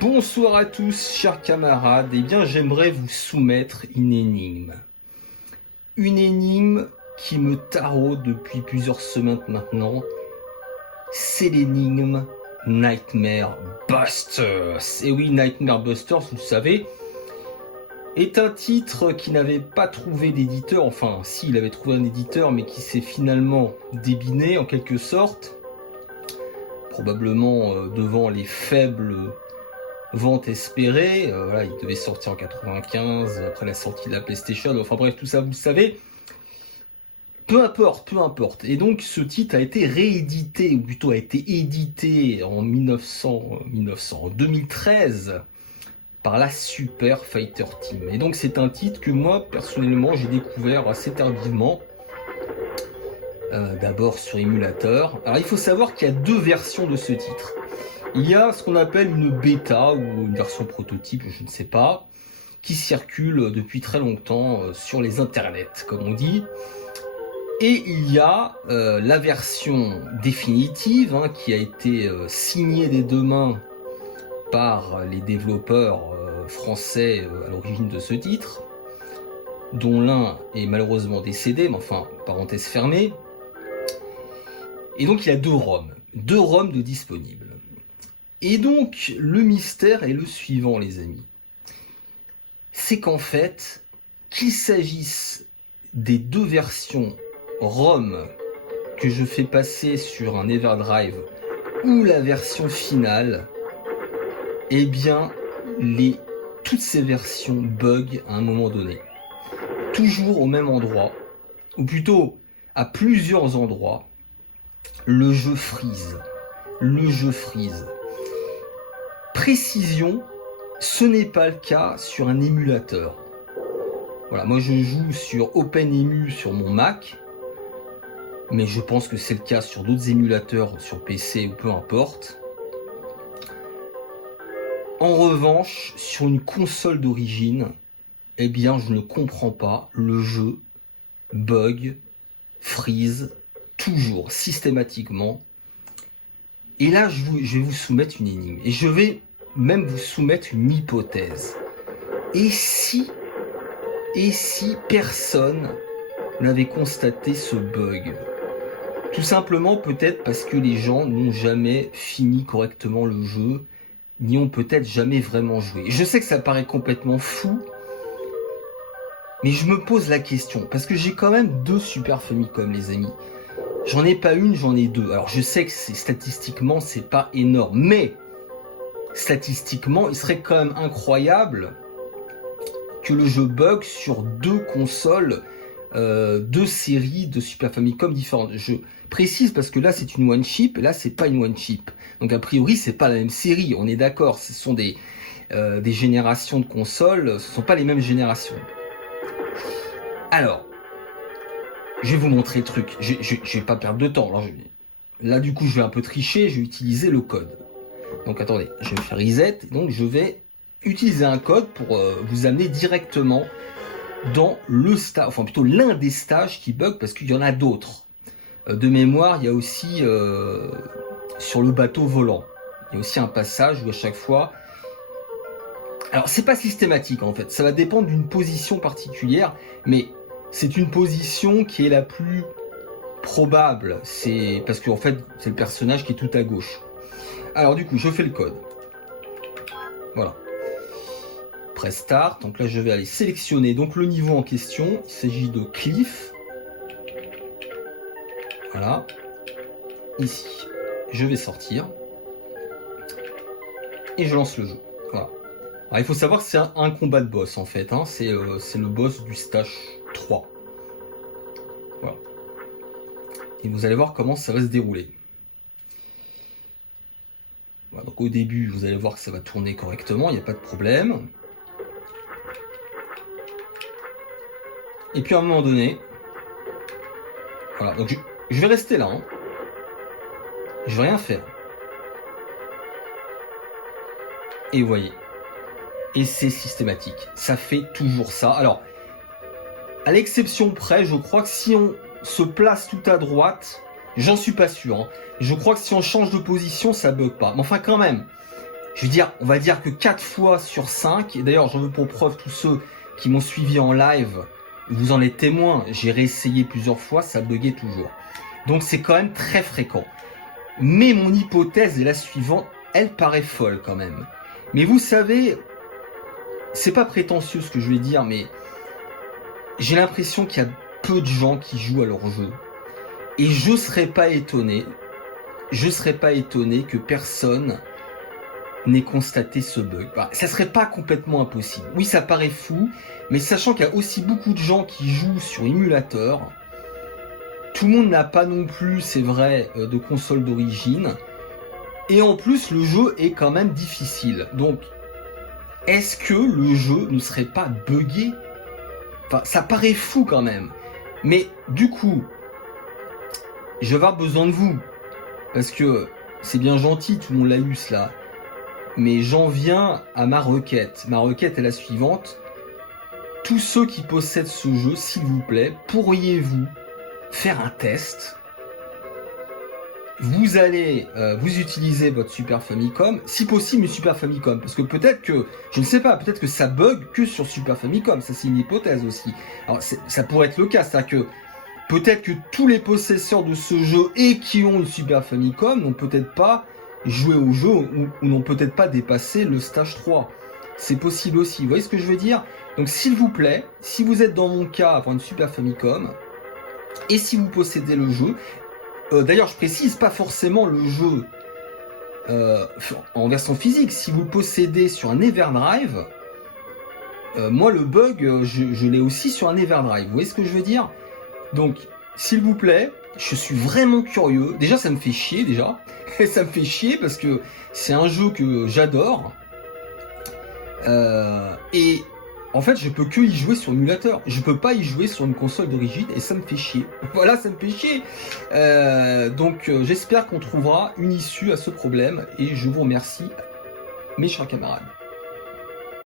Bonsoir à tous, chers camarades. Eh bien, j'aimerais vous soumettre une énigme. Une énigme qui me taraude depuis plusieurs semaines maintenant. C'est l'énigme Nightmare Busters. Et oui, Nightmare Busters, vous le savez, est un titre qui n'avait pas trouvé d'éditeur. Enfin, si, il avait trouvé un éditeur, mais qui s'est finalement débiné en quelque sorte. Probablement devant les faibles ventes espérées. Voilà, il devait sortir en 95, après la sortie de la PlayStation. Enfin bref, tout ça, vous le savez. Peu importe. Et donc, ce titre a été réédité, ou plutôt a été édité en 2013 par la Super Fighter Team. Et donc, c'est un titre que moi, personnellement, j'ai découvert assez tardivement. D'abord sur émulateur. Alors, il faut savoir qu'il y a deux versions de ce titre. Il y a ce qu'on appelle une bêta ou une version prototype, je ne sais pas, qui circule depuis très longtemps sur les internets, comme on dit. Et il y a la version définitive qui a été signée des deux mains par les développeurs français à l'origine de ce titre, dont l'un est malheureusement décédé, mais enfin, parenthèse fermée. Et donc il y a deux ROM de disponibles. Et donc le mystère est le suivant, les amis. C'est qu'en fait, qu'il s'agisse des deux versions ROM que je fais passer sur un Everdrive ou la version finale, eh bien toutes ces versions bug à un moment donné. Toujours au même endroit, ou plutôt à plusieurs endroits, le jeu freeze. Précision, ce n'est pas le cas sur un émulateur. Voilà, moi je joue sur OpenEmu sur mon Mac, mais je pense que c'est le cas sur d'autres émulateurs sur PC ou peu importe. En revanche, sur une console d'origine, eh bien je ne comprends pas, le jeu bug, freeze, toujours, systématiquement. Et là, je vais vous soumettre une énigme. Et je vais même vous soumettre une hypothèse. Et si personne n'avait constaté ce bug? Tout simplement peut-être parce que les gens n'ont jamais fini correctement le jeu, n'y ont peut-être jamais vraiment joué. Je sais que ça paraît complètement fou, mais je me pose la question, parce que j'ai quand même deux Super Famicom, les amis. J'en ai pas une, j'en ai deux. Alors je sais que statistiquement c'est pas énorme, mais statistiquement il serait quand même incroyable que le jeu bug sur deux consoles, deux séries de Super Famicom différentes. Je précise parce que là c'est une one chip, et là c'est pas une one chip. Donc a priori c'est pas la même série, on est d'accord. Ce sont des générations de consoles, ce sont pas les mêmes générations. Alors, je vais vous montrer le truc. Je vais pas perdre de temps. Alors, là, du coup, je vais un peu tricher. Je vais utiliser le code. Donc, attendez. Je vais faire reset. Donc, je vais utiliser un code pour vous amener directement dans le stage. Enfin, plutôt l'un des stages qui bug parce qu'il y en a d'autres. De mémoire, il y a aussi sur le bateau volant. Il y a aussi un passage où à chaque fois... Alors, c'est pas systématique, en fait. Ça va dépendre d'une position particulière. Mais... c'est une position qui est la plus probable. C'est parce qu'en fait, c'est le personnage qui est tout à gauche. Alors du coup, je fais le code. Voilà. Press Start. Donc là, je vais aller sélectionner donc le niveau en question. Il s'agit de Cliff. Voilà. Ici. Je vais sortir. Et je lance le jeu. Voilà. Alors, il faut savoir que c'est un combat de boss en fait. C'est le boss du stage 3. Voilà. Et vous allez voir comment ça va se dérouler. Voilà, donc au début, vous allez voir que ça va tourner correctement, il n'y a pas de problème. Et puis à un moment donné, voilà, donc je vais rester là. Je vais rien faire. Et vous voyez. Et c'est systématique. Ça fait toujours ça. Alors, à l'exception près, je crois que si on se place tout à droite, j'en suis pas sûr. Je crois que si on change de position, ça bug pas. Mais enfin, quand même, je veux dire, on va dire que 4 fois sur 5, et d'ailleurs j'en veux pour preuve tous ceux qui m'ont suivi en live, vous en êtes témoins, j'ai réessayé plusieurs fois, ça buguait toujours. Donc c'est quand même très fréquent. Mais mon hypothèse est la suivante, elle paraît folle quand même. Mais vous savez, c'est pas prétentieux ce que je vais dire, mais j'ai l'impression qu'il y a peu de gens qui jouent à leur jeu. Et je serais pas étonné que personne n'ait constaté ce bug. Bah, ça serait pas complètement impossible. Oui, ça paraît fou, mais sachant qu'il y a aussi beaucoup de gens qui jouent sur émulateur, tout le monde n'a pas non plus, c'est vrai, de console d'origine. Et en plus, le jeu est quand même difficile. Donc, est-ce que le jeu ne serait pas buggé? Enfin, ça paraît fou quand même. Mais du coup, je vais avoir besoin de vous. Parce que c'est bien gentil, tout le monde l'a eu cela. Mais j'en viens à ma requête. Ma requête est la suivante. Tous ceux qui possèdent ce jeu, s'il vous plaît, pourriez-vous faire un test? Vous allez vous utiliser votre Super Famicom, si possible une Super Famicom, parce que peut-être que, je ne sais pas, peut-être que ça bug que sur Super Famicom, ça c'est une hypothèse aussi. Alors ça pourrait être le cas, c'est-à-dire que peut-être que tous les possesseurs de ce jeu et qui ont une Super Famicom n'ont peut-être pas joué au jeu ou n'ont peut-être pas dépassé le stage 3. C'est possible aussi, vous voyez ce que je veux dire? Donc s'il vous plaît, si vous êtes dans mon cas avoir une Super Famicom, et si vous possédez le jeu, d'ailleurs je précise pas forcément le jeu en version physique, si vous le possédez sur un Everdrive, moi le bug je l'ai aussi sur un Everdrive, vous voyez ce que je veux dire? Donc s'il vous plaît, je suis vraiment curieux, déjà ça me fait chier déjà, ça me fait chier parce que c'est un jeu que j'adore, et en fait, je peux que y jouer sur émulateur. Je peux pas y jouer sur une console d'origine et ça me fait chier. Voilà, ça me fait chier. Donc, j'espère qu'on trouvera une issue à ce problème et je vous remercie, mes chers camarades.